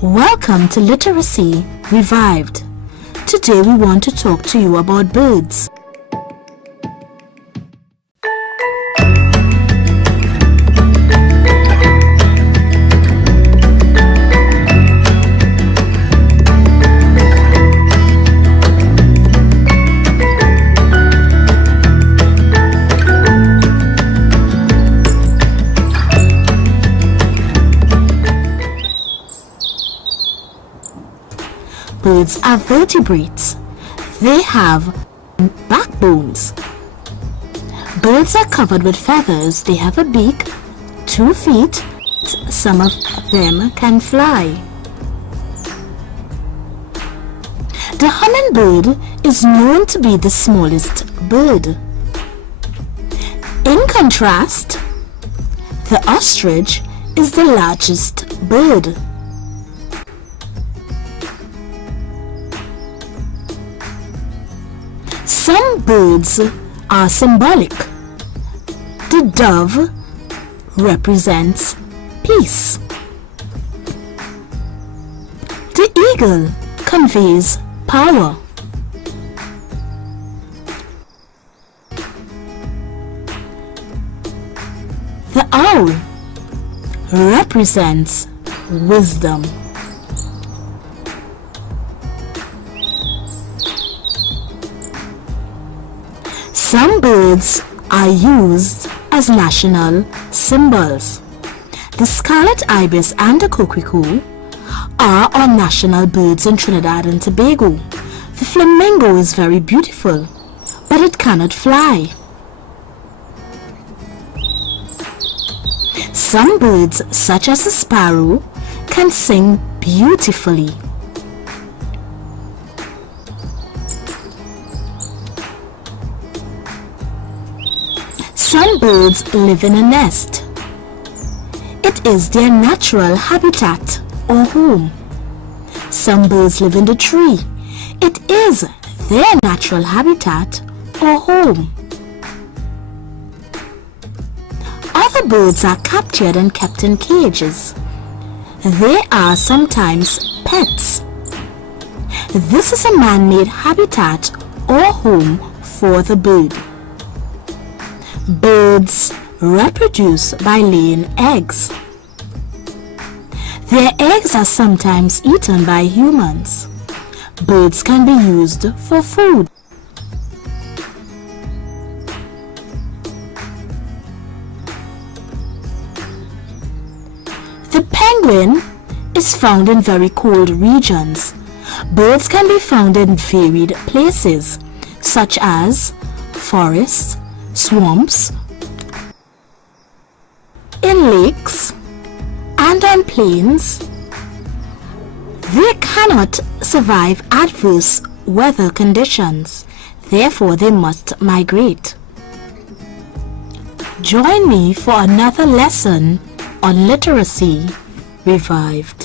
Welcome to Literacy Revived. Today we want to talk to you about birds. Birds are vertebrates. They have backbones. Birds are covered with feathers. They have a beak, 2 feet. Some of them can fly. The hummingbird is known to be the smallest bird. In contrast, the ostrich is the largest bird. Some birds are symbolic. The dove represents peace. The eagle conveys power. The owl represents wisdom. Some birds are used as national symbols. The scarlet ibis and the coquelicot are our national birds in Trinidad and Tobago. The flamingo is very beautiful, but it cannot fly. Some birds, such as the sparrow, can sing beautifully. Some birds live in a nest. It is their natural habitat or home. Some birds live in the tree. It is their natural habitat or home. Other birds are captured and kept in cages. They are sometimes pets. This is a man-made habitat or home for the bird. Birds reproduce by laying eggs. Their eggs are sometimes eaten by humans. Birds can be used for food. The penguin is found in very cold regions. Birds can be found in varied places, such as forests, swamps, in lakes, and on plains. They cannot survive adverse weather conditions, therefore they must migrate. Join me for another lesson on Literacy Revived.